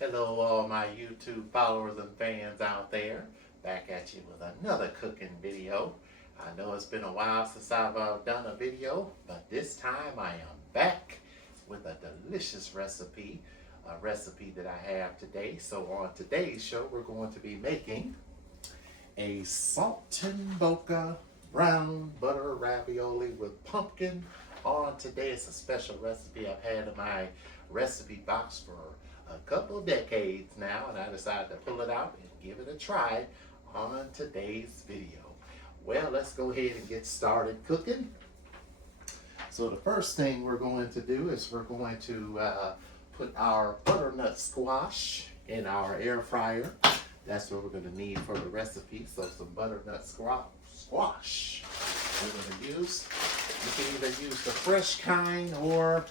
Hello, all my YouTube followers and fans out there. Back at you with another cooking video. I know it's been a while since I've done a video, but this time I am back with a delicious recipe. A recipe that I have today. So on today's show, we're going to be making a Saltimbocca brown butter ravioli with pumpkin. On today, it's a special recipe I've had in my recipe box for a couple of decades now, and I decided to pull it out and give it a try on today's video. Well, let's go ahead and get started cooking. So the first thing we're going to do is we're going to put our butternut squash in our air fryer. That's what we're going to need for the recipe. So some butternut squash we're going to use. You can either use the fresh kind or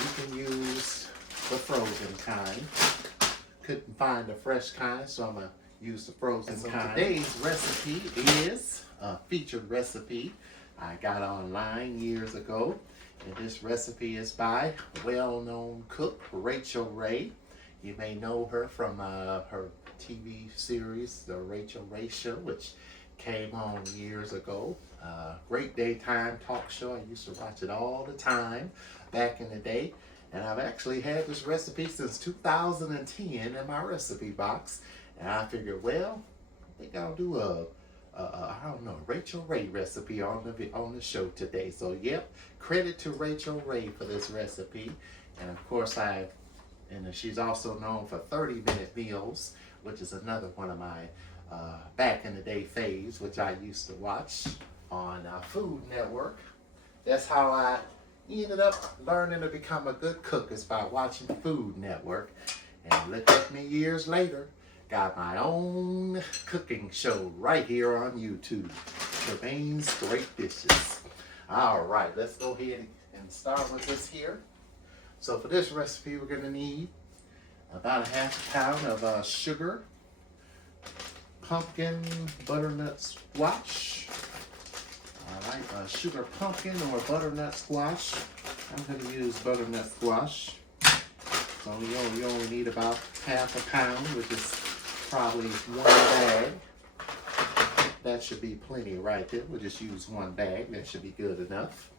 you can use the frozen kind. Couldn't find the fresh kind, so I'm going to use the frozen kind. Today's recipe is a featured recipe I got online years ago. And this recipe is by well-known cook Rachael Ray. You may know her from her TV series, The Rachael Ray Show, which came on years ago. Great daytime talk show. I used to watch it all the time back in the day. And I've actually had this recipe since 2010 in my recipe box. And I figured, well, I think I'll do I don't know, Rachael Ray recipe on the show today. So yep, credit to Rachael Ray for this recipe. And of course she's also known for 30-minute meals, which is another one of my back in the day faves, which I used to watch on Food Network. That's how I ended up learning to become a good cook, is by watching Food Network. And look at me years later. Got my own cooking show right here on YouTube. Tremaine's Great Dishes. All right, let's go ahead and start with this here. So for this recipe, we're going to need about a half pound of sugar, pumpkin, butternut squash. All right, sugar pumpkin or butternut squash. I'm going to use butternut squash. So you only need about half a pound, which is probably one bag. That should be plenty right there. We'll just use one bag. That should be good enough.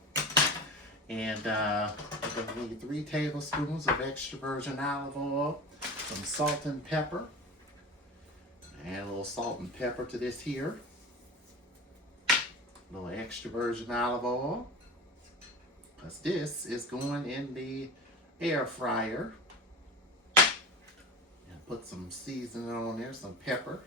And we're going to need 3 tablespoons of extra virgin olive oil, some salt and pepper. Add a little salt and pepper to this here. A little extra virgin olive oil, because this is going in the air fryer. Put some seasoning on there, some pepper.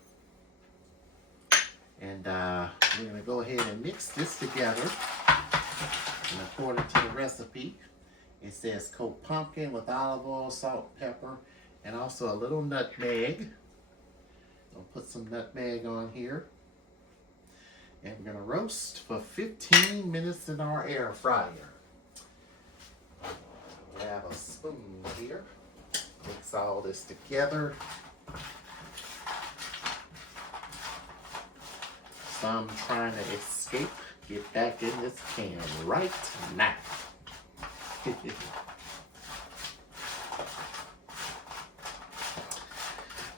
And we're going to go ahead and mix this together. And according to the recipe, it says coat pumpkin with olive oil, salt, pepper, and also a little nutmeg. I'll put some nutmeg on here. And we're going to roast for 15 minutes in our air fryer. We have a spoon here. Mix all this together. So I'm trying to escape, get back in this can right now.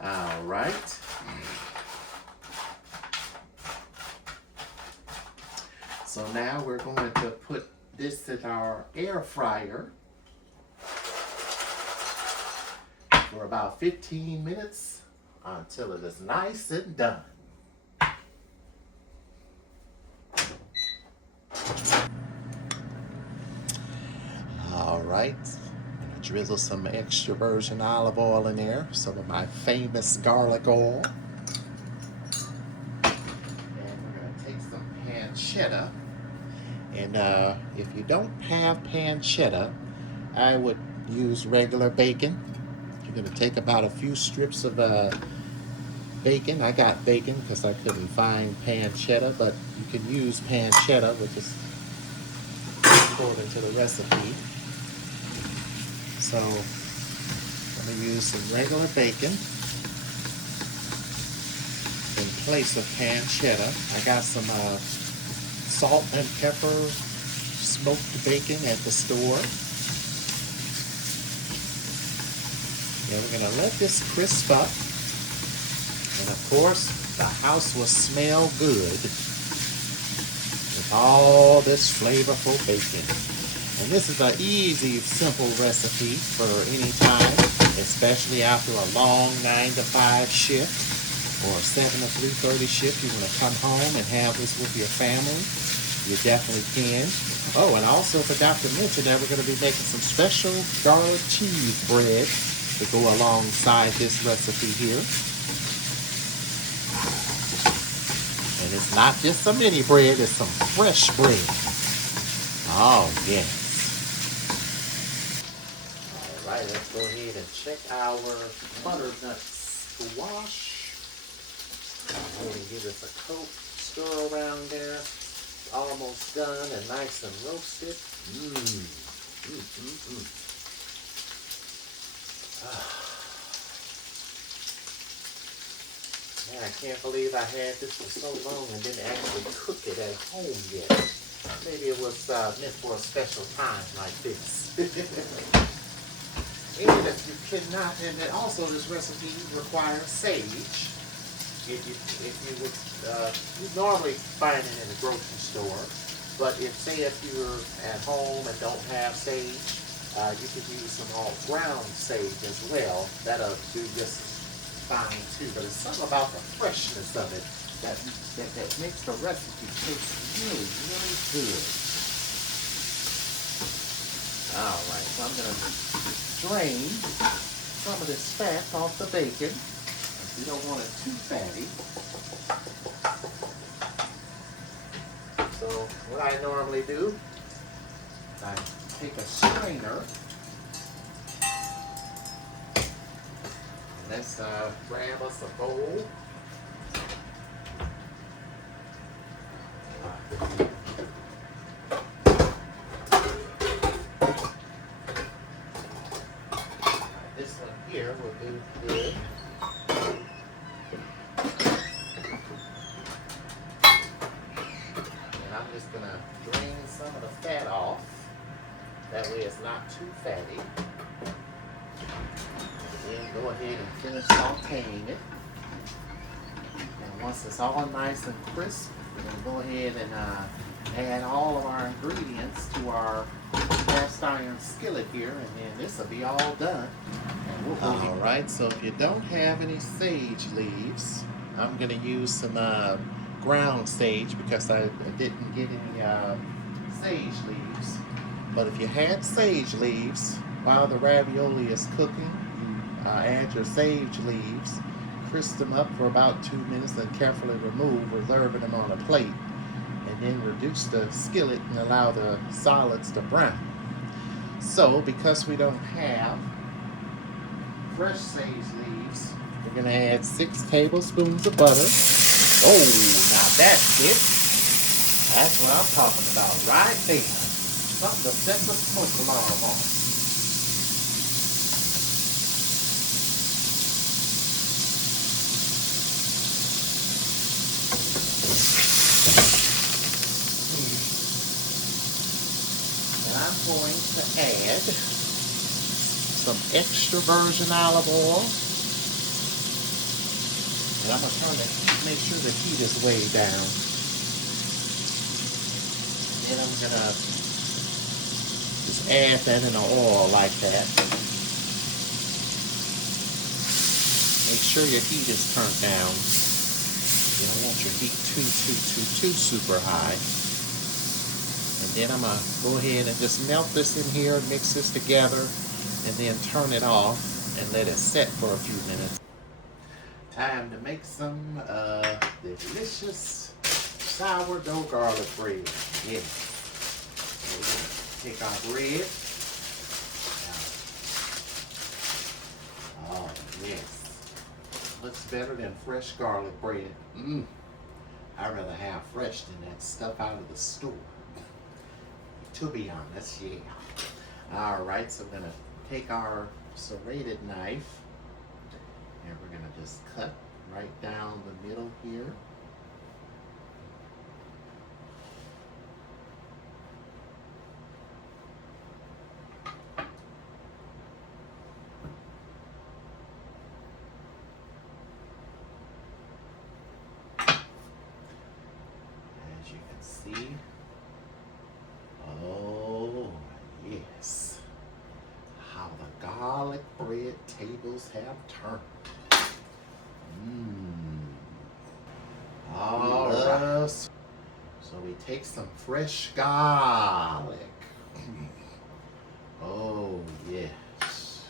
All right. So now we're going to put this in our air fryer for about 15 minutes until it is nice and done. All right, I'm gonna drizzle some extra virgin olive oil in there, some of my famous garlic oil. And we're gonna take some pancetta. And if you don't have pancetta, I would use regular bacon. You're going to take about a few strips of bacon. I got bacon because I couldn't find pancetta, but you can use pancetta, which is according to the recipe. So I'm going to use some regular bacon in place of pancetta. I got some salt and pepper smoked bacon at the store. And we're gonna let this crisp up. And of course, the house will smell good with all this flavorful bacon. And this is an easy, simple recipe for any time, especially after a long 9 to 5 shift or a 7 to 3:30 shift. You want to come home and have this with your family. You definitely can. Oh, and I also forgot to mention that we're going to be making some special garlic cheese bread to go alongside this recipe here. And it's not just some mini bread, it's some fresh bread. Oh, yes. All right, let's go ahead and check our butternut squash. I'm going to give this a coat, stir around there. Almost done and nice and roasted. Man, I can't believe I had this for so long and didn't actually cook it at home yet. Maybe it was meant for a special time like this. And if you cannot, and then also this recipe requires sage. If you would, you normally find it in the grocery store, but if you're at home and don't have sage, you could use some ground sage as well. That'll do just fine too. But it's something about the freshness of it that makes the recipe taste really, really good. All right, so I'm gonna drain some of this fat off the bacon. You don't want it too fatty. So what I normally do, I take a strainer. Let's grab us a bowl. This one here will do good. I'm just going to drain some of the fat off. That way it's not too fatty. Then go ahead and finish sauteing it. And once it's all nice and crisp, we're going to go ahead and add all of our ingredients to our cast iron skillet here, and then this will be all done. All right, so if you don't have any sage leaves, I'm going to use some ground sage because I didn't get any sage leaves. But if you had sage leaves, while the ravioli is cooking, you add your sage leaves, crisp them up for about 2 minutes, and carefully remove, reserving them on a plate, and then reduce the skillet and allow the solids to brown. So because we don't have fresh sage leaves, we're going to add 6 tablespoons of butter. Oh, now that's it. That's what I'm talking about right there. Something to set the smoke alarm on. And I'm going to add some extra virgin olive oil. And I'm going to turn it, make sure the heat is way down. Then I'm going to just add that in the oil like that. Make sure your heat is turned down. You don't want your heat too super high. And then I'm going to go ahead and just melt this in here, mix this together, and then turn it off and let it set for a few minutes. Time to make some delicious sourdough garlic bread. Yeah. So we're going to take our bread. Oh, yes. Looks better than fresh garlic bread. I'd rather have fresh than that stuff out of the store. To be honest, yeah. Alright, so we're going to take our serrated knife and we're going to just cut right down the middle here. See? Oh, yes. How the garlic bread tables have turned. All right. So we take some fresh garlic. Oh, yes.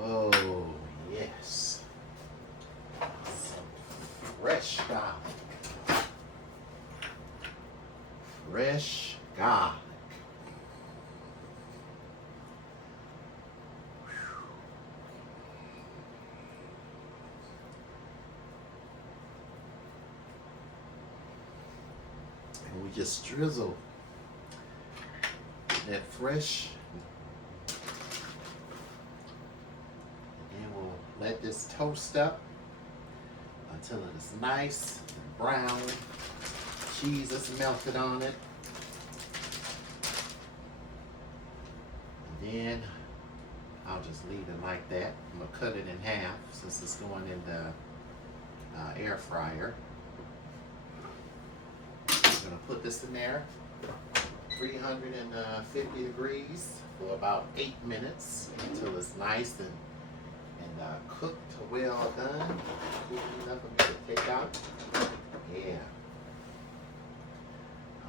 Oh, yes. Some fresh garlic. Fresh garlic. And we just drizzle that fresh. And then we'll let this toast up until it is nice and brown. Cheese is melted on it. And then I'll just leave it like that. I'm gonna cut it in half since it's going in the air fryer. I'm gonna put this in there, 350 degrees for about 8 minutes until it's nice and cooked well done. Cool enough for me to take out. Yeah.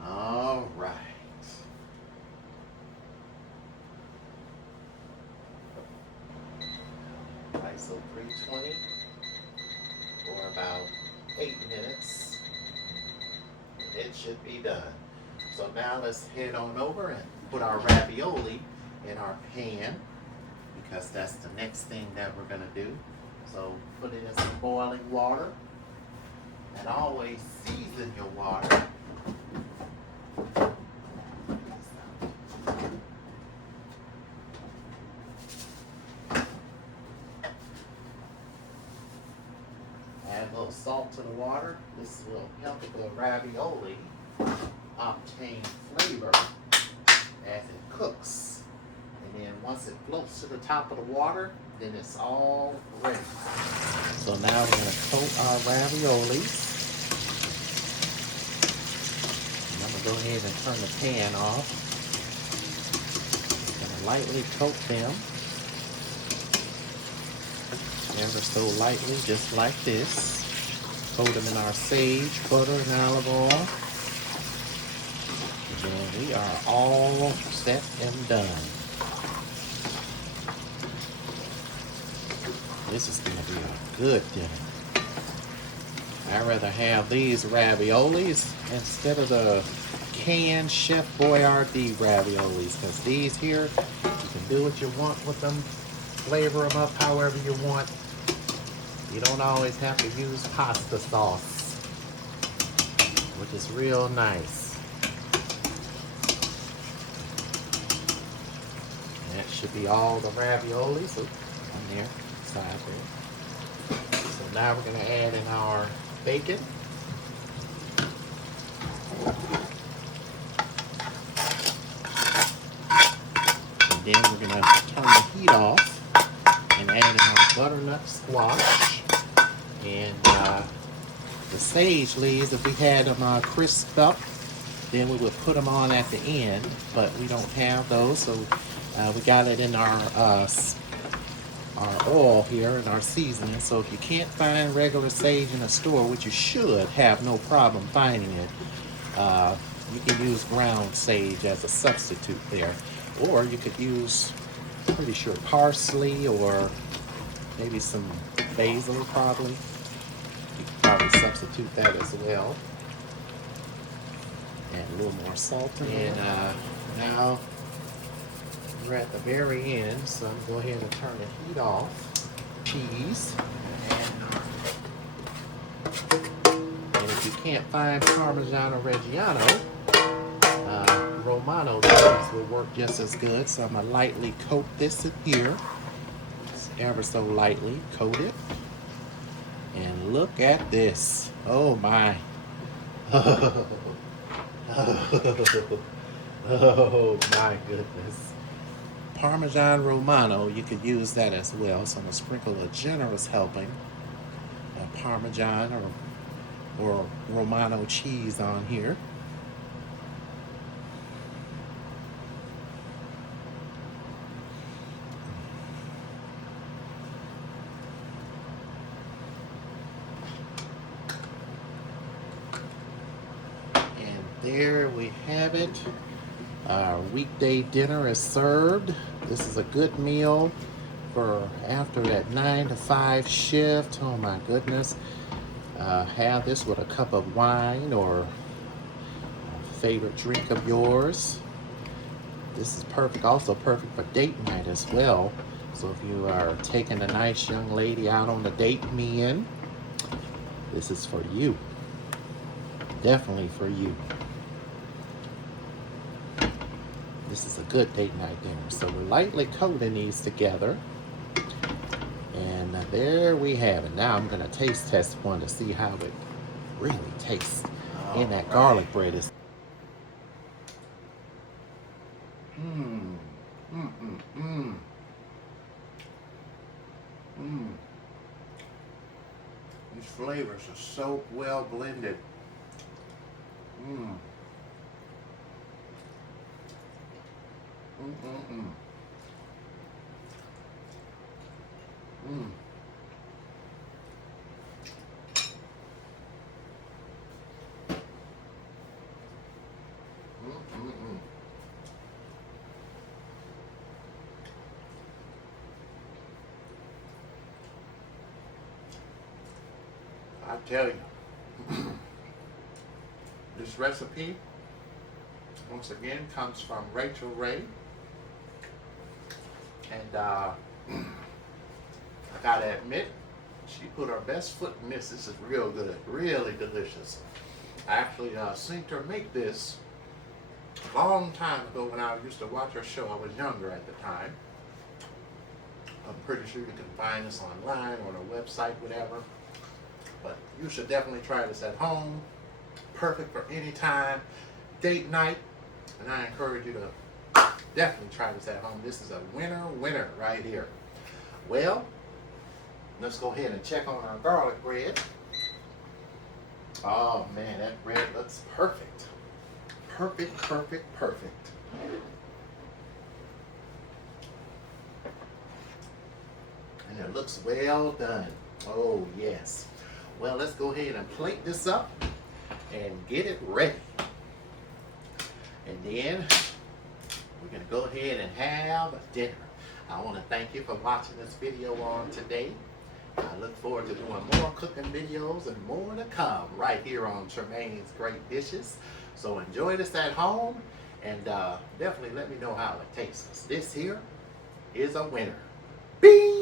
All right. Right, so 320 for about 8 minutes. It should be done. So now let's head on over and put our ravioli in our pan, because that's the next thing that we're gonna do. So put it in some boiling water, and always season your water. Add a little salt to the water. This will help the ravioli obtain flavor as it cooks. And then once it floats to the top of the water, then it's all ready. So now we're going to coat our raviolis. And I'm going to go ahead and turn the pan off. I'm going to lightly coat them. Ever so lightly, just like this. Coat them in our sage, butter, and olive oil. And then we are all set and done. This is going to be a good dinner. I'd rather have these raviolis instead of the canned Chef Boyardee raviolis, because these here, you can do what you want with them. Flavor them up however you want. You don't always have to use pasta sauce, which is real nice. And that should be all the raviolis on there, side there. So now we're going to add in our bacon. And then we're going to turn the heat off and add in our butternut squash. And the sage leaves, if we had them crisped up, then we would put them on at the end, but we don't have those, so we got it in our oil here in our seasoning. So if you can't find regular sage in a store, which you should have no problem finding it, you can use ground sage as a substitute there, or you could use, pretty sure, parsley or maybe some basil probably. You could probably substitute that as well. Add a little more salt in. And now we're at the very end, so I'm going to go ahead and turn the heat off. Cheese. And if you can't find Parmigiano Reggiano, Romano cheese will work just as good. So I'm going to lightly coat this in here. Ever so lightly coat it, and look at this. Oh my. Oh my goodness. Parmesan Romano, you could use that as well. So I'm going to sprinkle a generous helping of Parmesan or Romano cheese on here. And there we have it. Our weekday dinner is served. This is a good meal for after that 9 to 5 shift. Oh my goodness. Have this with a cup of wine or a favorite drink of yours. This is perfect, also perfect for date night as well. So if you are taking a nice young lady out on a date, me in, this is for you. Definitely for you. This is a good date night dinner. So we're lightly coating these together. And there we have it. Now I'm going to taste test one to see how it really tastes in that garlic bread. These flavors are so well blended. I tell you, this recipe, once again, comes from Rachel Ray. And I gotta admit, she put her best foot in this. This is real good, really delicious. I actually seen her make this a long time ago when I used to watch her show. I was younger at the time. I'm pretty sure you can find this online or on her website, whatever. But you should definitely try this at home. Perfect for any time, date night. And I encourage you to definitely try this at home. This is a winner right here. Well, let's go ahead and check on our garlic bread. Oh man, that bread looks perfect. Perfect. And it looks well done. Oh yes. Well, let's go ahead and plate this up and get it ready. And then we're going to go ahead and have dinner. I want to thank you for watching this video on today. I look forward to doing more cooking videos and more to come right here on Tremaine's Great Dishes. So enjoy this at home and definitely let me know how it tastes. This here is a winner. Bing!